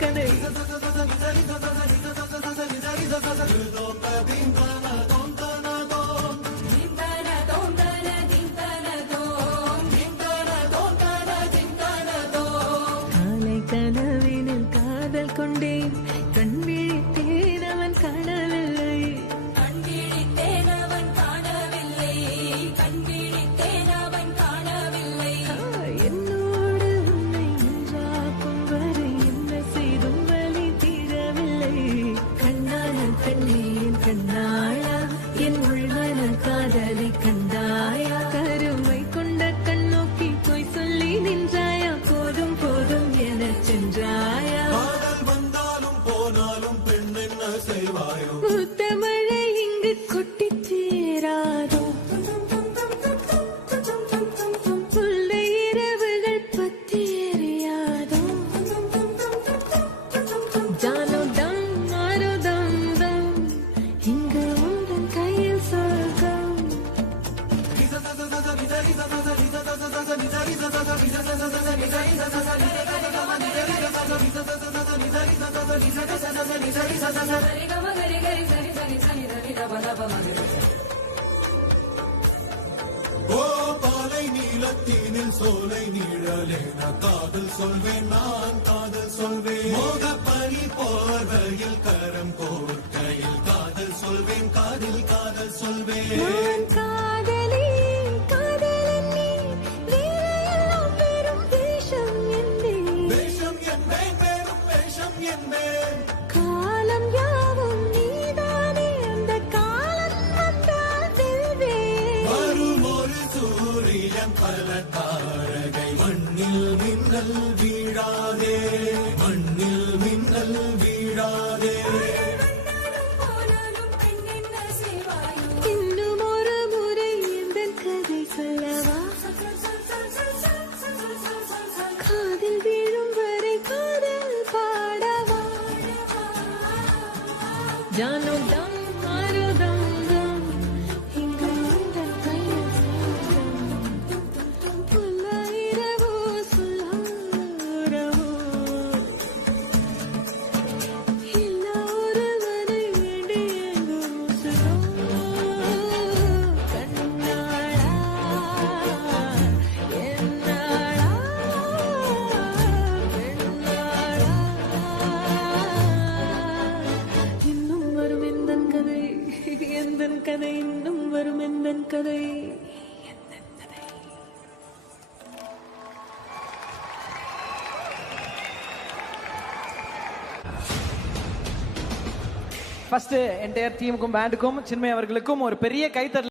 கதை. காலை கனவினில் காதல் கொண்டேன், கண் விழித்தேன் அவன் காணவில்லை. என்னோடு உன்னை ஒன்றாக்கும் வரை என்ன செய்தும் வலி தீரவில்லை. கண்ணான பெண்ணே என் கண்ணாளா, என் உள்மன காதலை கண்டாயா? கருமை கொண்ட கண்ணோக்கி போய் சொல்லி நின்றாயா? போதும் போதும் என சென்றாயா? வந்தாலும் போனாலும் பெண் என்ன செய்வாயோ? முத்தமழை இங்கு கொட்டி தீராதோ? முல்லை இரவுகள் பத்தி எரியாதோ? ஜானோ தம் மாரோ தம் தம், இங்கு உந்தன் கையில் சொர்க்கம். ஓ பாலை நீலத்தீனில் சோலை நீழலே, நான் காதல் சொல்வேன், நான் காதல் சொல்வேன். மோகப்பனி போர்வையில் கரம் கோர்க்கையில் காதல் சொல்வேன், காதில் காதல் சொல்வேன். நான் காதலி, காதலன் நீ, வேறையெல்லாம் வெறும் வேஷம் என்பேன். வேஷம் என்பேன், வெறும் வேஷம் என்பேன். காலம் யாவும் நீதானே, அந்த காலம் வந்தால் வெல்வேன். வரும் ஒரு சூரியன் பல தாரகை, மண்ணில் மின்னல் வீழாதே, மண்ணில் மின்னல் வீழாதே. இன்னும் ஒரு முறை எந்தன் கதை சொல்லவா? காதில் வீழும் வரை காதல் பாடவா? ஜானோ தம் மாரோ தம் தம், இங்கு உந்தன் கையில் சொர்க்கம். புல்லாயிரவோ சொல்லாரவோ, இல்லா ஒருவரை வேண்டி எங்கும் சுகம். கண்ணாளா என்னாளா பெண்ணாளா, இன்னும் வரும் எந்தன் கதை, எந்தன் கதை, இன்னும் வரும் எந்தன் கதை. ஃபர்ஸ்ட் என்டையர் டீமுக்கும் பேண்டுக்கும் சின்மய் அவர்களுக்கும் ஒரு பெரிய கைத்தட்டல்.